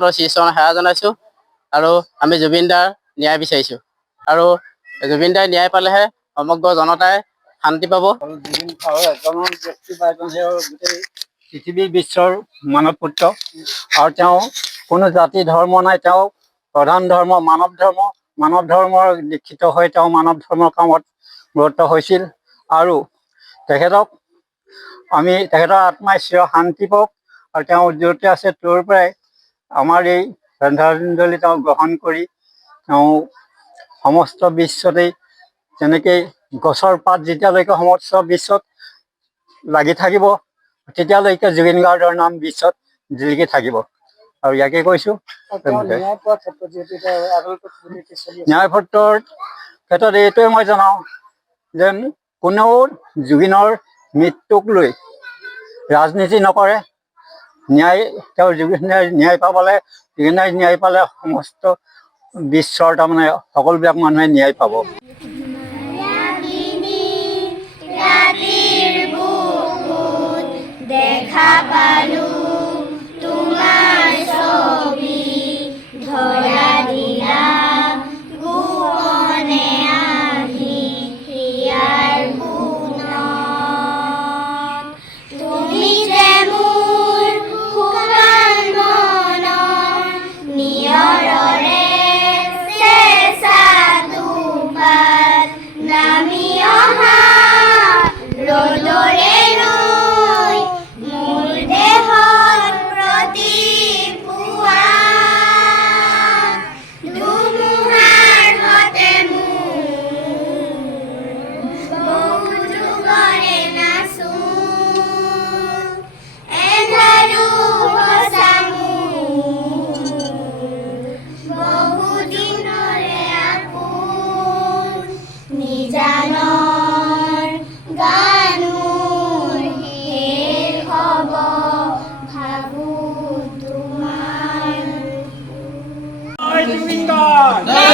ভগৱন্তৰ শ্ৰীচৰণত সেৱা জনাইছোঁ আৰু আমি জুবিনদাৰ ন্যায় বিচাৰিছোঁ আৰু জুবিনদাই ন্যায় পালেহে সমগ্ৰ জনতাই শান্তি পাব। জুবিন এজন ব্যক্তি বা এজন গোটেই পৃথিৱীৰ বিশ্বৰ মানৱ পুত্ৰ আৰু তেওঁ কোনো জাতি ধৰ্ম নাই। তেওঁ প্ৰধান ধৰ্ম মানৱ ধৰ্মৰ দীক্ষিত হৈ তেওঁ মানৱ ধৰ্মৰ কামত ব্ৰত হৈছিল আৰু তেখেতৰ আত্মাই চিৰ শান্তি পাওক আৰু তেওঁ য'তে আছে তোৰ পৰাই আমাৰ এই শ্ৰদ্ধাঞ্জলি তেওঁ গ্ৰহণ কৰি তেওঁ সমস্ত বিশ্বতেই তেনেকেই গছৰ পাত যেতিয়ালৈকে সমস্ত বিশ্বত লাগি থাকিব তেতিয়ালৈকে জুবিন গাৰ্গৰ নাম বিশ্বত জিলিকি থাকিব আৰু ইয়াকে কৈছোঁ। ন্যায় পত্ৰৰ ক্ষেত্ৰত এইটোৱে মই জনাওঁ যেন কোনেও জুবিনৰ মৃত্যুক লৈ ৰাজনীতি নকৰে। তেওঁৰ জুবিনে ন্যায় পাবলৈ ন্যায় পালে সমস্ত বিশ্বৰ তাৰমানে সকলোবিলাক মানুহে ন্যায় পাব। দেখা পালো তোমাৰ ছবি ধৰা দিলা গোপনে আহি হিয়াৰ গুণত তুমি যে মোৰ শুকান মনৰ নিয়ৰৰে চেঁচা দুপাত নামি অহা ৰ'দৰে জুবিন গাৰ্গ।